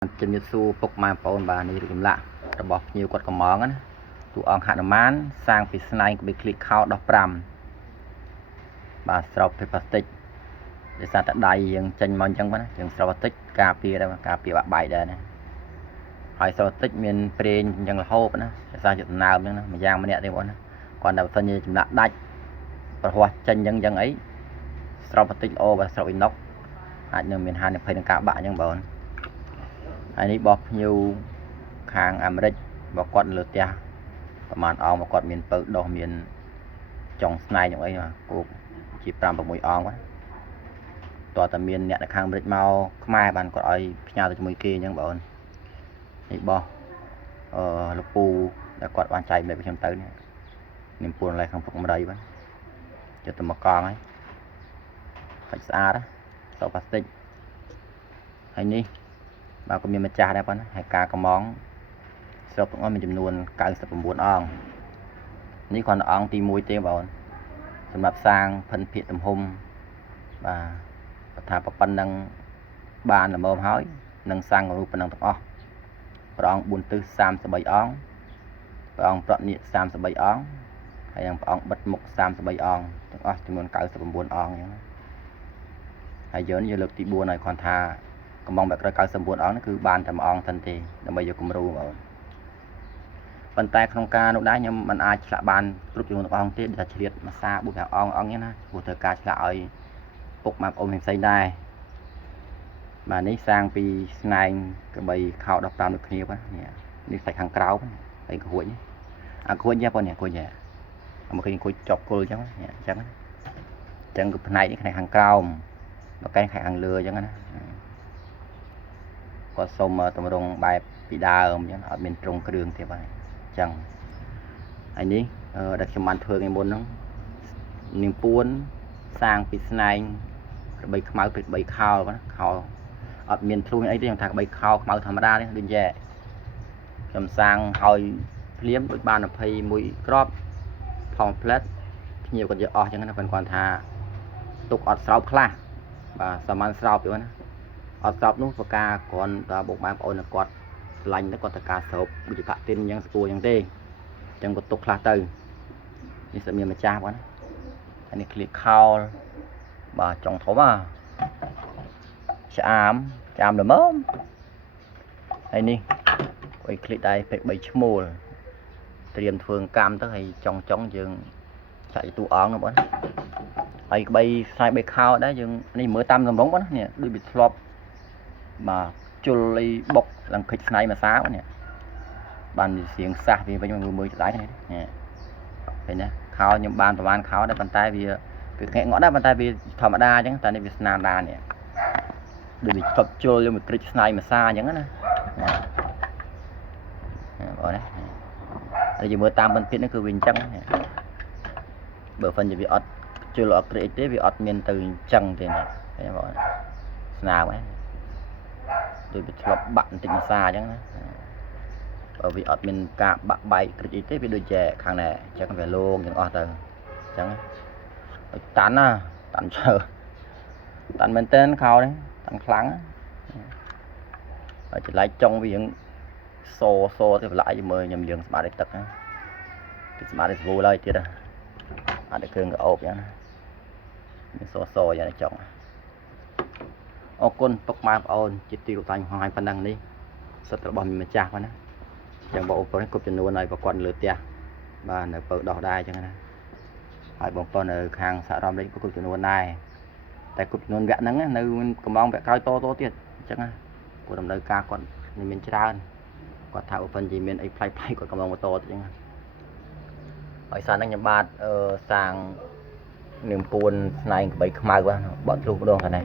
ជំរាបសួរពុកម៉ែបងប្អូនបាទនេះរូបចម្លាក់របស់ភ្ញៀវគាត់កំងណាតួអង្គហនុមានសាងពីស្នែងក្បិចឃ្លីកខោ15បាទស្រោបពីផ្លាស្ទិកដោយសារតែដៃយើងចេញមកអញ្ចឹងណាយើងស្រោបផ្លាស្ទិកការពារដែរការពារបាក់បែកដែរណាហើយស្រោបផ្លាស្ទិកមានប្រេងអញ្ចឹងរហូតណាដោយសារជាដំណើមអញ្ចឹងណាម្យ៉ាងម្នាក់ទេបងណាគាត់តែបើសិនជាចម្លាក់ដាច់ប្រហោះចេញអញ្ចឹងអីស្រោបផ្លាស្ទិកល្អបាទស្រោបអ៊ីណុកអាចនឹងមានហានិភ័យនឹងការបាក់អញ្ចឹងបងហើយនេះបោះភ្ញៀវខាងអាមេរិកបើគាត់លើផ្ទះប្រហែលអង្គបើគាត់មានពៅដោះមានចុងស្នែងយ៉ាងអីគោកជា5 6អង្គបាទតើតាមានអ្នកនៅខាងអាមេរិកមកខ្មែរបានគាត់ឲ្យផ្ញើទៅជាមួយគេអញ្ចឹងបងនេះបោះលោកពូដែលគាត់បានចែកមេខ្ញុំទៅនេះនាមពួនឡៃខាងពុកម្រៃបាទចិត្តទៅមកកង់ហើយសាច់ស្អាតសោផ្លាស្ទិកហើយនេះបាទក៏មានម្ចាស់ដែរបងណាហើយការកំងស្រុកទាំងអស់មានចំនួន99អង្គនេះគ្រាន់តែអង្គទី1ទេបងសម្រាប់សាងភិនភាគទំហំបាទថាប៉ុណ្ណឹងបានល្មមហើយនឹងសាងរូបប៉ុណ្ណឹងទាំងអស់ព្រះអង្គ4ទិស33អង្គព្រះអង្គប្រនិក33អង្គហើយនឹងព្រះអង្គបិទមុខ33អង្គទាំងអស់ចំនួន99អង្គអញ្ចឹងហើយយើងលើកទី4ហើយគ្រាន់ថាកំងបែបក្រោយ99អង្គនេះគឺបានតែ1អង្គសិនទេដើម្បីយកគំរូបងប៉ុន្តែក្នុងការនោះដែរខ្ញុំមិនអាចឆ្លាក់បានគ្រប់ចំនួនទាំងអង្គទេដែលឆ្លៀតមួយសា4 5អង្គអង្គនេះណាព្រោះត្រូវការឆ្លាក់ឲ្យពុកម៉ែបងប្អូនផ្សេងដែរបាទនេះសាងពីស្នែងក្បីខោ15ដូចគ្នាបាទនេះសាច់ខាងក្រៅហើយក្រួចអាក្រួចយ៉ាបងនេះក្រួចយ៉ាមកឃើញក្រួចចប់គល់អញ្ចឹងអញ្ចឹងគឺផ្នែកនេះផ្នែកខាងក្រោមមកកែខាងលើអញ្ចឹងណាគាត់សុំតម្រង់បែបពីដើមអញ្ចឹងអត់មានត្រង់គ្រឿងទេបាទអញ្ចឹងហើយនេះដែលខ្ញុំបានធ្វើថ្ងៃមុនហ្នឹងនាងពួនសាងពីស្នែងក្បីខ្មៅពីក្បីខោបាទខោអត់មានធ្លុះអីទេខ្ញុំថាក្បីខោខ្មៅធម្មតាទេដូចយ៉ែខ្ញុំសាងឲ្យភ្លាមដូចបាន21គ្រាប់ផងផ្លែតភ្ញៀវគាត់យកអស់អញ្ចឹងណាគាត់គាត់ថាទុកអត់ស្រោបខ្លះបាទសាមញ្ញស្រោបទៅណាអត់ស្រោបនោះប្រការគ្រាន់តែបុកម៉ែបងប្អូនគាត់ឆ្លាញ់ទៅគាត់ទៅការស្រោបដូចជាផាក់ទីនអញ្ចឹងស្គួរអញ្ចឹងទេអញ្ចឹងគាត់ទុកខ្លះទៅនេះsẽមានម្ចាស់បងណាហើយនេះឃ្លៀកខោលបាទចុងធំឆ្អាមល្មមហើយនេះអុយឃ្លៀកដែរពេក3ឈ្មោលត្រៀមធ្វើកម្មទៅហើយចុងយើងចាក់ទូអង្គបងហើយក្បីខ្សែ3ខោដែរយើងនេះមើលតាមសម្រងបងនេះដូចវាធ្លាប់បាទជុលអីបុកឡើងខិចស្នៃមួយសានេះបានសៀងសះវាវិញមើលឆ្លៃនេះឃើញណាខោខ្ញុំបានប្រហែលខោដែរប៉ុន្តែវាងាក់ងក់ដែរប៉ុន្តែវាធម្មតាអញ្ចឹងតែនេះវាស្នាដានេះដូចវាធ្លាប់ជុលយកមកគ្រិចស្នៃមួយសាអញ្ចឹងណាបងណាហើយយើងមើលតាមបន្ទាត់នេះគឺវាអញ្ចឹងបើមិនជាវាអត់ជុលអត់គ្រិចទេវាអត់មានទៅអញ្ចឹងទេណាឃើញបងស្នាមដូចវាធ្លាប់បាក់បន្តិចមួយសាអញ្ចឹងណាបើវាអត់មានការបាក់បែកគ្រិចអីទេវាដូចជាខាងនេះអញ្ចឹងវាលោងទាំងអស់ទៅអញ្ចឹងតាន់ណាតាន់ឈើតាន់មែនតើខោនេះតាន់ខ្លាំងហើយចម្លែកចុងវារៀងសទៅប្រឡាក់មើលខ្ញុំយើងស្មាតទឹកណាគឺស្មាតស្វូឡើយទៀតអត់តែគ្រឿងកោបអញ្ចឹងមានសយ៉ាងចុងអរគុណពុកម៉ែបងប្អូនជាទីគោរពបង្ហាញប៉ុណ្ណឹងនេះសិទ្ធិរបស់ម្ចាស់ហ្នឹងណាចឹងបងប្អូនគ្រប់ចំនួនឲ្យប្រគាត់លើផ្ទះបាទនៅពៅដោះដែរចឹងណាហើយបងប្អូននៅខាងសហរដ្ឋអាមេរិកក៏គ្រប់ចំនួនដែរតែគ្រប់ចំនួនវគ្គហ្នឹងនៅកំងវគ្គក្រោយតទៀតអញ្ចឹងណាព្រោះដំណើរការគាត់មានច្រើនគាត់ថាអូហ្វិនជាមានអីផ្លៃគាត់កំងបន្តទៀតអញ្ចឹងហើយសារហ្នឹងខ្ញុំបាទសាងនាងពួនស្នែងក្បីខ្មៅបាទទ្រុសម្ដងថានេះ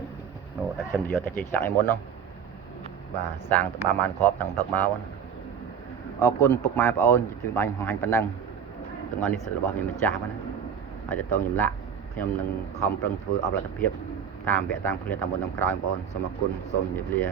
នោះតែខ្ញុំនិយាយតែជិះឆ្លាក់ឯមុននោះបាទសាងទៅបានគ្រាប់តាំងផឹកមកអរគុណពុកម៉ែបងប្អូនជួយបាញ់បង្ហាញប៉ុណ្ណឹងទាំងអស់នេះសិទ្ធិរបស់មានម្ចាស់ណាហើយទៅតងចម្លាក់ខ្ញុំនឹងខំប្រឹងធ្វើអបលទ្ធភាពតាមវគ្គតាមឃ្លាតាមមុនតាមក្រោយបងប្អូនសូមអរគុណសូមជម្រាបលា